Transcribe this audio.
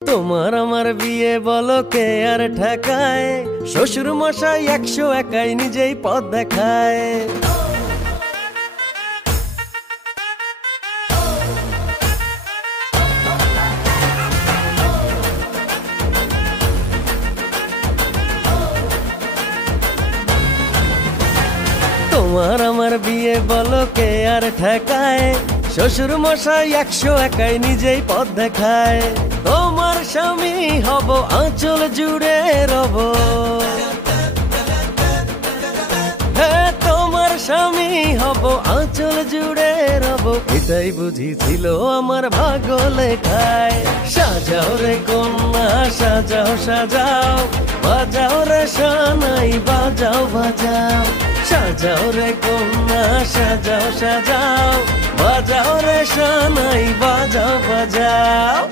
তোমার আমার বিয়ে বলো কে আর ঠেকায়, শ্বশুর মশাই 101 নিজেই পথ দেখায়। তোমার আমার বিয়ে বলো কে আর ঠেকায়, শ্বশুর মশাই 101 নিজেই পথ দেখায়। তোমার স্বামী হব আঁচল জুড়ে রব, হ্যাঁ তোমার স্বামী হব আঁচল জুড়ে রব। এটাই বুঝি ছিল আমার ভাগ্য লেখায়। সাজাও রে কন্যা সাজাও সাজাও, বাজাও রে সানাই বাজাও বাজাও। সাজাও রে কন্যা সাজাও সাজাও, বাজাও রে সানাই বাজাও বাজাও।